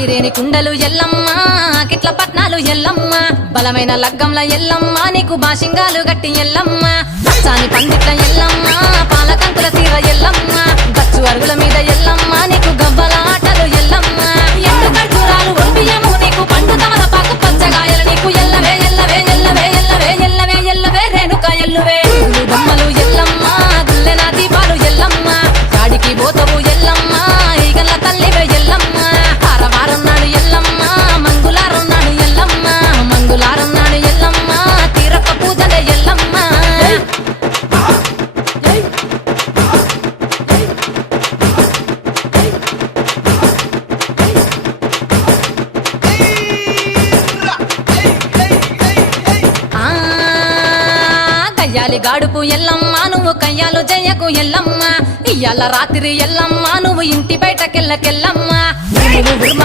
ఐరేని కుండలు ఎల్లమ్మ కిట్ల పట్నాలు ఎల్లమ్మ బలమైన లగ్గంల ఎల్లమ్మ నీకు బాషింగాలు గట్టి ఎల్లమ్మ పచ్చాని పందిట్ల ఎల్లమ్మ పాలకంకుల సీర ఎల్లమ్మ గచ్చు అరుగుల మీద ఎల్లమ్మ నీకు గవ్వల ఆటలు ఎల్లమ్మ ఎండు ఖర్జూరాలు ఒంటియము నీకు పండు తమలపాకు పచ్చగాయలు నీకు ఎల్లవే ఎల్లవే ఎల్లవే ఎల్లవే ఎల్లవే ఎల్లవే రేణుక ఎల్లువే బొమ్మలు ఎల్లమ్మ గుల్లెన దీపాలు ఎల్లమ్మ గాడికి పోతవు ఎల్లమ్మ ఈగల తల్లివే ఎల్లమ్మ వారం నాడు ఎల్లమ్మ మంగులారం నాడు ఎల్లమ్మ మంగులారం నాడు ఎల్లమ్మ తీరప్ప పూజలే ఎల్లమ్మ కయ్యాలి గాడుపు ఎల్లమ్మ నువ్వు కయ్యాలు జయ్యకు ఎల్లమ్మ ఇయ్యాల రాత్రి ఎల్లమ్మ నువ్వు ఇంటి బయటకెళ్ళకెళ్ళమ్మ